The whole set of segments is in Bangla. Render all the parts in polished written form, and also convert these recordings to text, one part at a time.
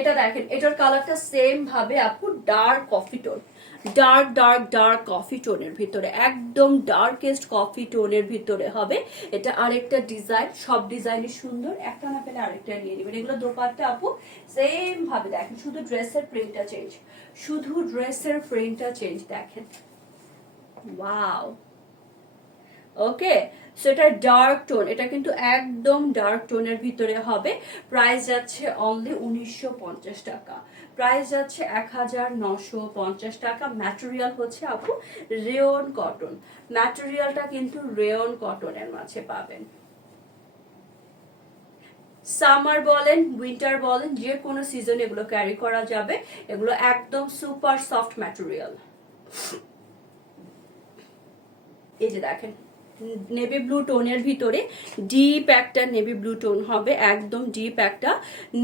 এটা দেখেন, এটার কালারটা সেম ভাবে আপু dark coffee tone, dark dark dark coffee টোনের ভিতরে, একদম ডার্কেস্ট কফি টোনের ভিতরে হবে এটা। আরেকটা ডিজাইন, সব ডিজাইনই সুন্দর, একটা না পেলে আরেকটা নিয়ে নেবেন। এগুলো দোপাট্টা আপু সেম ভাবে দেখেন, শুধু ড্রেসের প্রিন্টটা চেঞ্জ, শুধু ড্রেসের প্রিন্টটা চেঞ্জ দেখেন। ওয়াও, ওকে। সো এটা ডার্ক টোন, এটা কিন্তু একদম ডার্ক টোনের ভিতরে হবে। প্রাইস যাচ্ছে অনলি 1950 টাকা, প্রাইস যাচ্ছে 1950 টাকা। ম্যাটেরিয়াল হচ্ছে আপু রেয়ন কটন, ম্যাটেরিয়ালটা কিন্তু রেয়ন কটনের মাঝে পাবেন। সামার বলেন, উইন্টার বলেন, যে কোনো সিজন এগুলো ক্যারি করা যাবে। এগুলো একদম সুপার সফট ম্যাটেরিয়াল। এই যে দেখেন, নেভি ব্লু টোনের ভিতরে ডিপ একটা নেভি ব্লু টোন হবে, একদম ডিপ একটা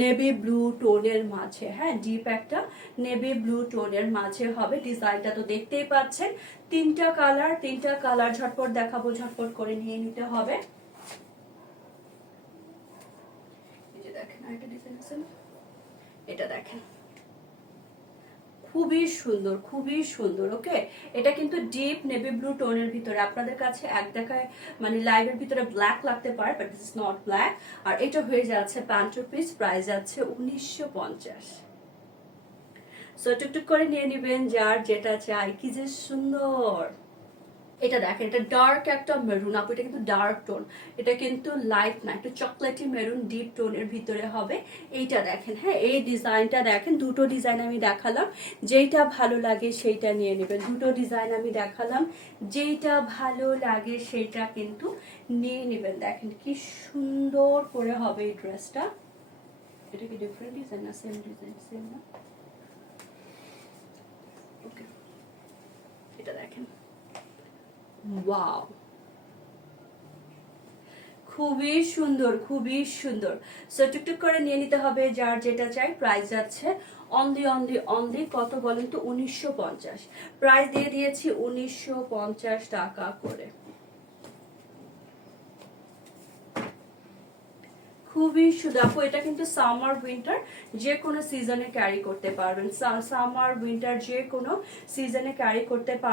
নেভি ব্লু টোনের মাঝে, হ্যাঁ ডিপ একটা নেভি ব্লু টোনের মাঝে হবে। ডিজাইনটা তো দেখতেই পাচ্ছেন, তিনটা কালার ঝটপট দেখাবো, ঝটপট করে নিয়ে নিতে হবে। এই যে দেখেন আরেকটা ডিজাইন আছে না, এটা দেখেন, খুবই সুন্দর, খুবই সুন্দর। ওকে, এটা কিন্তু ডিপ নেভি ব্লু টোনের ভিতরে। আপনাদের কাছে এক দেখায় মানে লাইভের ভিতরে ব্ল্যাক লাগতে পারে, but this is not black. আর এটা হয়ে যাচ্ছে প্যান্টের পিস, প্রাইস যাচ্ছে 1950। সো টুকটুক করে নিয়ে নেবেন যার যেটা চাই। কি যে সুন্দর, এটা দেখেন, এটা ডার্ক একটা মেরুন আপু, এটা কিন্তু ডার্ক টোন, এটা কিন্তু লাইট না, একটু চকলেটি মেরুন ডিপ টোনের ভিতরে হবে। এইটা দেখেন, হ্যাঁ এই ডিজাইনটা দেখেন, দুটো ডিজাইন আমি দেখালাম, যেইটা ভালো লাগে সেইটা নিয়ে নেবেন। দুটো ডিজাইন আমি দেখালাম, যেইটা ভালো লাগে সেইটা কিন্তু নিয়ে নেবেন। দেখেন কি সুন্দর করে হবে এই ড্রেসটা। এটা কি ডিফারেন্ট ডিজাইন না সেম ডিজাইন? সেম না, ওকে। এটা দেখেন, ওয়াও, খুবই সুন্দর, খুবই সুন্দর। সো টুকটুক করে নিয়ে নিতে হবে যার যেটা চাই। প্রাইস যাচ্ছে অনলি অনলি অনলি কত বলেন তো? 1950। প্রাইস দিয়ে দিয়েছি 1950 টাকা করে। খুবই সুন্দর আপু, এটা কিন্তু সামার উইন্টার যে কোনো সিজনে ক্যারি করতে পারবেন। সামার উইন্টার যে কোনো সিজনে ক্যারি করতে পারবেন।